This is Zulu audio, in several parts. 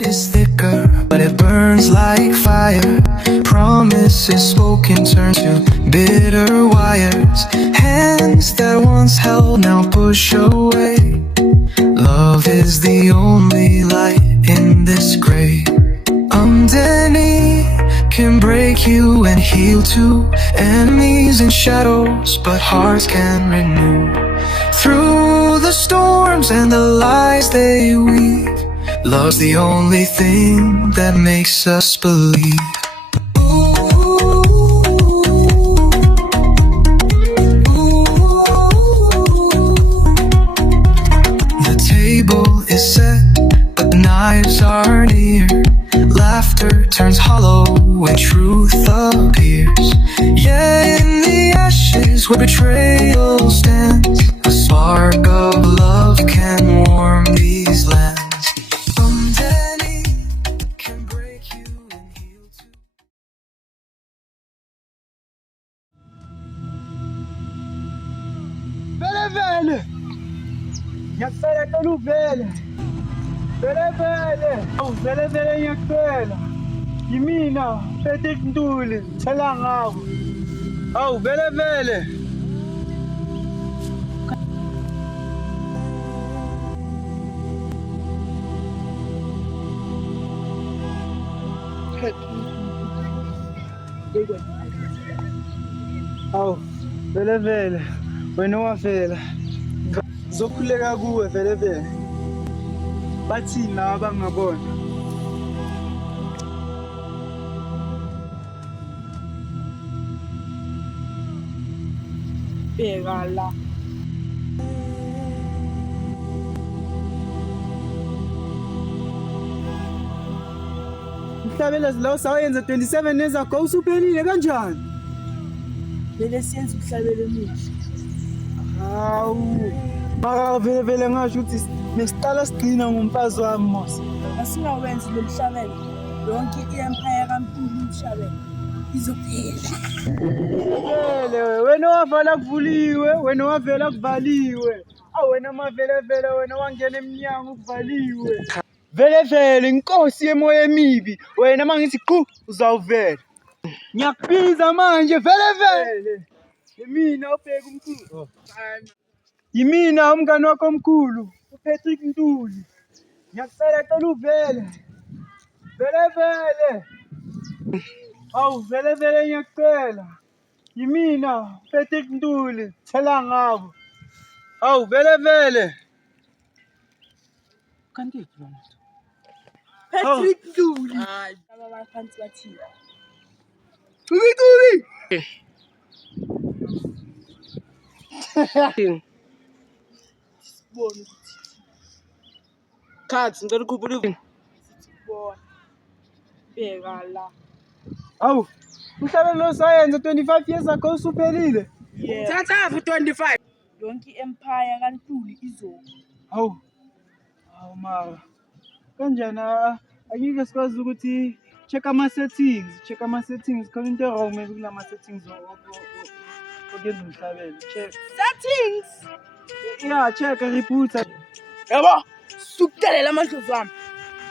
It's thicker, but it burns like fire. Promises spoken turn to bitter wires. Hands that once held now push away. Love is the only light in this grave. Underneath can break you and heal too. Enemies and shadows, but hearts can renew. Through the storms and the lies they weave, love's the only thing that makes us believe. The table is set, but the knives are near. Laughter turns hollow when truth appears. Yeah, in the ashes where betrayal stands, a spark of love can warm these lands. Underneath can break you and heal too. Vele vele! Ngiyacela cela uvele! Vele vele! Awu vele vele ngiyacela! Yimina Patrick Ntuli, tshela ngawo! Awu vele vele! Awu vele vele! Wena wavela! Zokhuleka kuwe vele vele! Bathini laba abangabona? Bheka la! Umhlabelezi lo sawenza 27 years ago usuphelile kanjani? Vele siyenza umhlabelo omuhle. Hawu! Maka vele vele ngasho ukuthi nesiqala sigcina ngumfazi wami mos. Asingawenzi lo mhlabelo. Yonke i-empire kaMpulu umhlabelo izophela. Vele wena wavala kuvuliwe, wena wavela kuvaliwe. Awu wena mavele vele wena wangena eminyango kuvaliwe. Vele vele inkosi yemoya emibi, wena mangithi qhu uzawuvela. Ngiyakubiza manje vele vele. Yimina ubheka umkhulu. Yimina umngani wakho omkhulu, uPatrick Ntuli. Ngiyacela cela uvele. Vele vele. Awu vele vele ngiyacela. Yimina Patrick Ntuli, tshela ngawo. Awu vele vele. Kanti yini? Patrick Ntuli. Hayi, laba baphansi bathini? Ntuli. Sibone ukuthi Khathi ngicela ukhuphula sibone. Bheka la. Awu, umhlabelo lo sayenza 25 years ago usuphelile. Yeah. Thatha 25. Yonke i-empire kaNtuli izophela. Awu. Awu mara. Kanjani angike sikwazi ukuthi check ama settings khona into wrong maybe kulama settings okwenza umhlabelo. Check. Settings. Yeah, check reboot. Yabo, sukudelela amadlozi wami.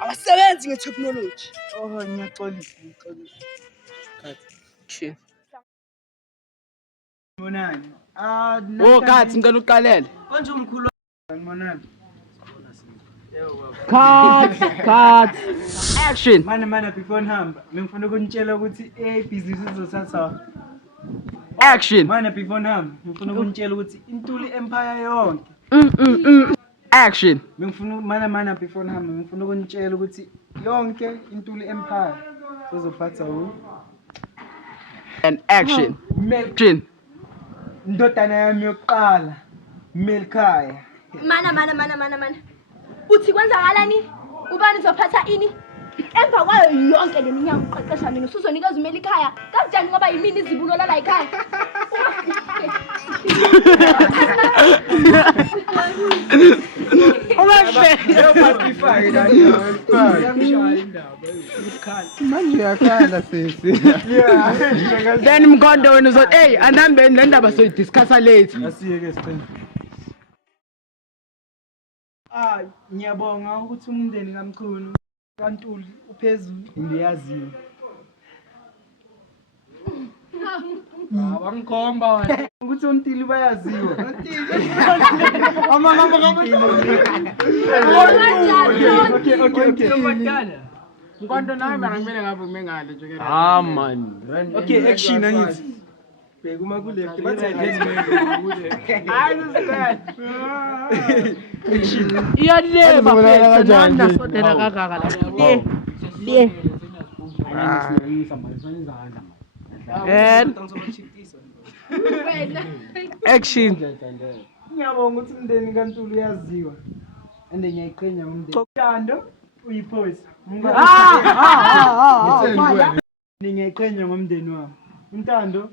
Abasebenzi nge-technology. Oh, ngiyaxolisa. Shit. Monani. Khathi ngicela uqalele. Konje umkhulu monani. Cut. Action. Mana before ngihamba, ngifuna ukunitshela ukuthi business izothatha. Action. Mana before ngihamba, ngifuna ukunitshela ukuthi Intuli Empire yonke. Action. Ngifuna mana before ngihamba, ngifuna ukunitshela ukuthi yonke Intuli Empire uzophatha And action. Action. Ndodana yami yokuqala, Melkhaya. Mana. Uthi kwenzakalani? Ubani uzophatha ini? Emva kwayo yonke leminyango uqeqesha mina usuzonikeza umeli ekhaya. Kanjani ngoba yimini izibulo la ekhaya? Manje yakhala sisi. Then mgondo wena uzothi hey andambeni le ndaba soyidiscussa later. Asiyeke sicela. Ngiyabonga ukuthi umndeni kaMkhulu kaNtuli uphezulu ngiyaziwa. Wangikhomba wena. Ukuthi uNtili bayaziwa. Okay. Nkonto nawe mara kumele ngabe umengale nje. Man. Okay, action angithi. Bheka uma kule bathi Iyaleba mfethu nani nasondela kangaka la. Le. Action. ngiyabonga ukuthi umndeni kaNtuli uyaziwa. And ngiyayiqhenya ngomndeni. Thando uyiphosi. Ngiyayiqhenya ngomndeni wami. Untando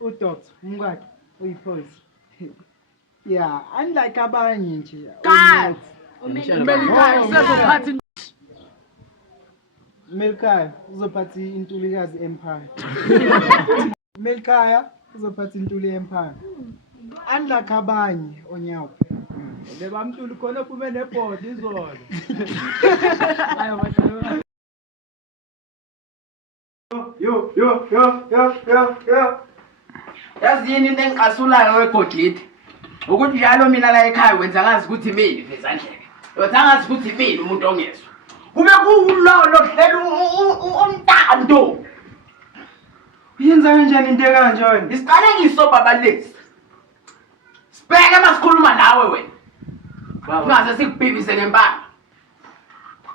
uDr. Mngwakhe uyiphosi. Yeah, unlike abanye nje. Melkhaya uzophatha intulikazi Empire. Melkhaya uzophatha intuli Empire. Unlike abanye onyawo. Leba mntuli khona uphume neboard izolo. Yo. Yazi yini into engiqasulayo wegogidi? Ukuthi njalo mina la ekhaya wenza ngazi ukuthi imini vezandleke. Wenza ngazi ukuthi imini umuntu ongezwe. Kube kulolo hlelo umntando. Uyenza kanjani into ekanje wena? Isiqale ngisobaba lesi. Sibheke masikhuluma nawe wena. Ungaze sikubhibise ngempama.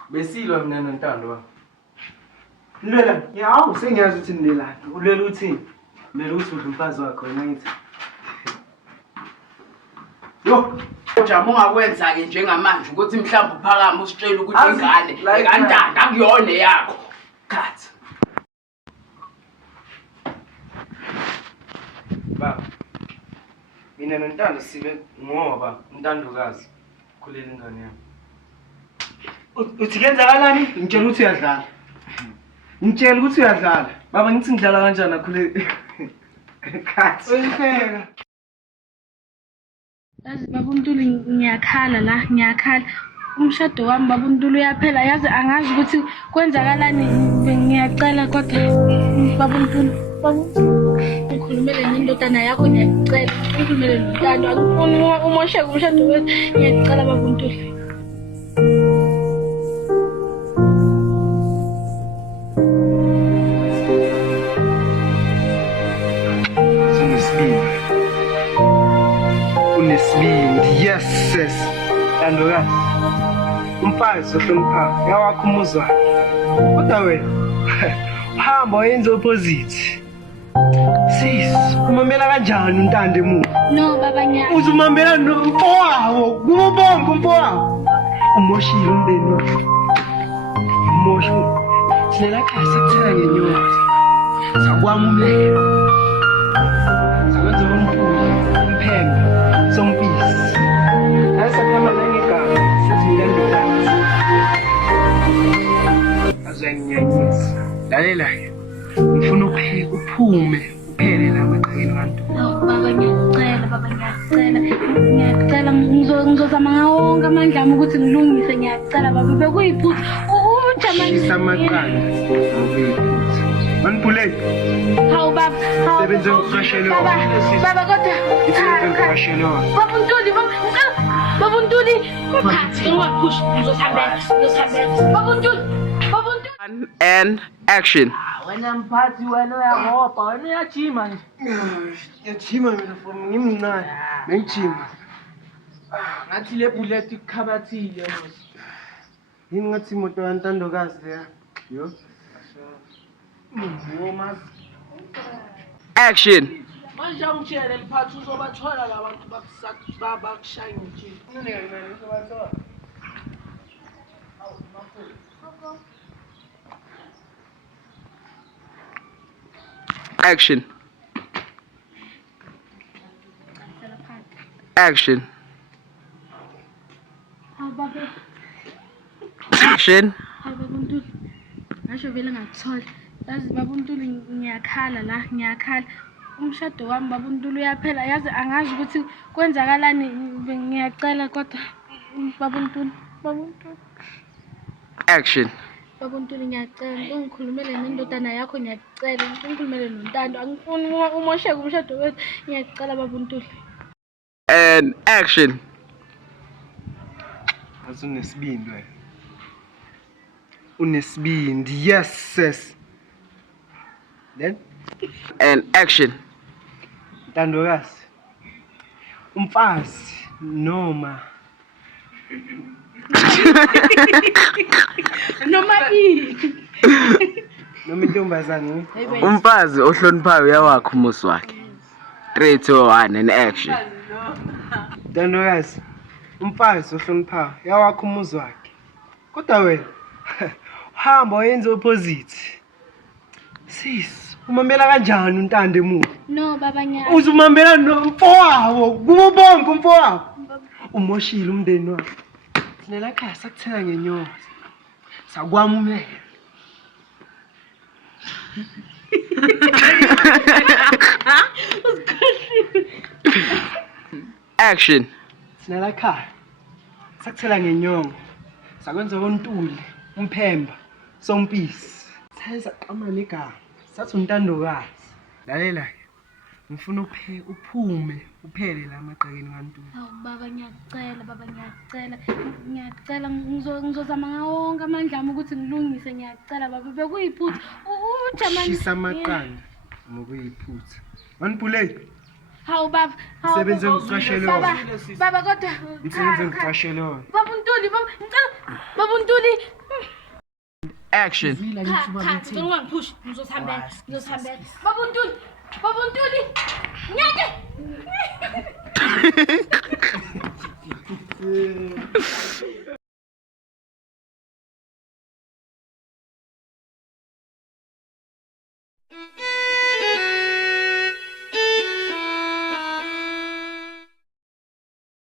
Besilwa mina noNtando wami. Lwela, yawu sengiyazi ukuthi nilelana. Ulwela uthini? Mele ukuthi umfazi wakho wena ngithi. Yo, jamu ungakwenza ke njengamanje ukuthi mhlawumbe uphakama usitshela ukuthi ingane ekantanda akuyona yakho. Khathi. Baba. Mina noNtando sibe ngoba uNtandokazi khulela ingane yami. Uthi kenzakalani? Ngitshela ukuthi uyadlala. Ngitshela ukuthi uyadlala. Baba ngithi ngidlala kanjani akhule Khathi. Uyifeka. Yazi baba uNtuli ngiyakhala. Umshado wami baba uNtuli uyaphela. Yazi angazi ukuthi kwenzakalani. Ngiyacela kodwa baba uNtuli. Ngikhulumele nendodana yakho ngiyacela. Ngikhulumele noNtando. Angifuni umosheke umshado wethu. Ngiyacela baba uNtuli. Unesibindi. Yes, sis. Ntandokazi. Umfazi ohloniphayo. Ngawakho umuzwa. Kodwa wena uhamba wenza opposite. Sis, umamela kanjani uNtando emuva? No baba Uthi umamela nomfowabo. Kubonga umfowabo. Umoshile umndeni wakho. Umosho. Thina khaya sekuthela ngenyoni. Sakwami umlelo. Sakwenza umkhulu. Umphembe. Sompisi. Asakhamba ngegama. Sithi mina ndodana. Azanginyanyisa. Lalela-ke. Ngifuna uphume uphele la eqhakeni kaNtuli. baba ngiyacela ngizozama ngawo wonke amandla ami ukuthi ngilungise. Ngiyacela baba bekuyiphutha ujamani Samaqanda ngokuyiphutha. Manipulate. hawu baba Sebenze ngokusheshela. baba kodwa Isebenze ngokusheshela. baba uNtuli baba uNtuli ngiyaphush ngizosambela baba uNtuli. And action. Wena mphathi wena uyagobha wena uyajima nje. Ngiyajima mina from ngimncane. Ngijima. Ngathi le bullet ikhabathile mos. Yini ngathi imoto kaNtandokazi leya? Yo. Action. Manje angitshele mphathi uzobathola labantu bakushaya nje. Action. Action. Baba Action. baba uNtuli ngasho vele ngakuthola. Yazi baba uNtuli ngiyakhala. Umshado wami baba uNtuli uyaphela. Yazi angazi ukuthi kwenzakalani. Ngiyacela kodwa baba uNtuli. Action. Baba Ntuli ngiyacela ungikhulumele nendodana yakho ngiyacela ungikhulumele noNtando angifuni umosheke umshado wethu ngiyacela Baba Ntuli. And action. Unesibindi wena. Unesibindi. Yes sis. Then And action. Ntandokazi. Umfazi noma Noma noma intombazane. Umfazi ohloniphayo uyawakha umusi wakhe. 3 2 1 and action. Ntandokazi. Umfazi ohloniphayo yawakha umuzi wakhe. Kodwa wena uhamba wenza opposite. Sis, umamela kanjani uNtando emuva? No baba Uzumambela nomfowabo, kubo bonke umfowabo. Umoshile umndeni wakhe. Thina la khaya sakuthela ngenyoka. Sakwamumela. Action. Thina la khaya sakuthela ngenyongo. Sakwenza kontuli, umphemba, sompisi. Sayenza qamana igama. Sathi uNtandokazi. Lalela ke. Ngifuna uphume uphele la maqakeni kaNtuli. Hawu baba ngiyacela ngizozama ngawo wonke amandla ami ukuthi ngilungise ngiyacela baba bekuyiphutha ujamani Shisa amaqanda ngokuyiphutha. Wanibhule. Hawu baba Isebenze ngiqashele wona. baba kodwa Isebenze ngiqashele wona. Baba Ntuli ngicela Baba Ntuli Action. ngicela ungangipush ngizosihambela Baba Ntuli nyake